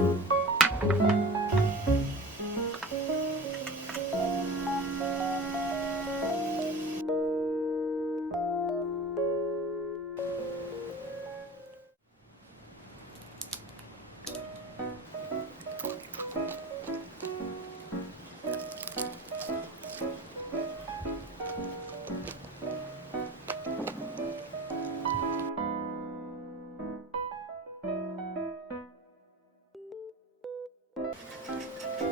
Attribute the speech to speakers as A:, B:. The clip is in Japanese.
A: thank you Thank you.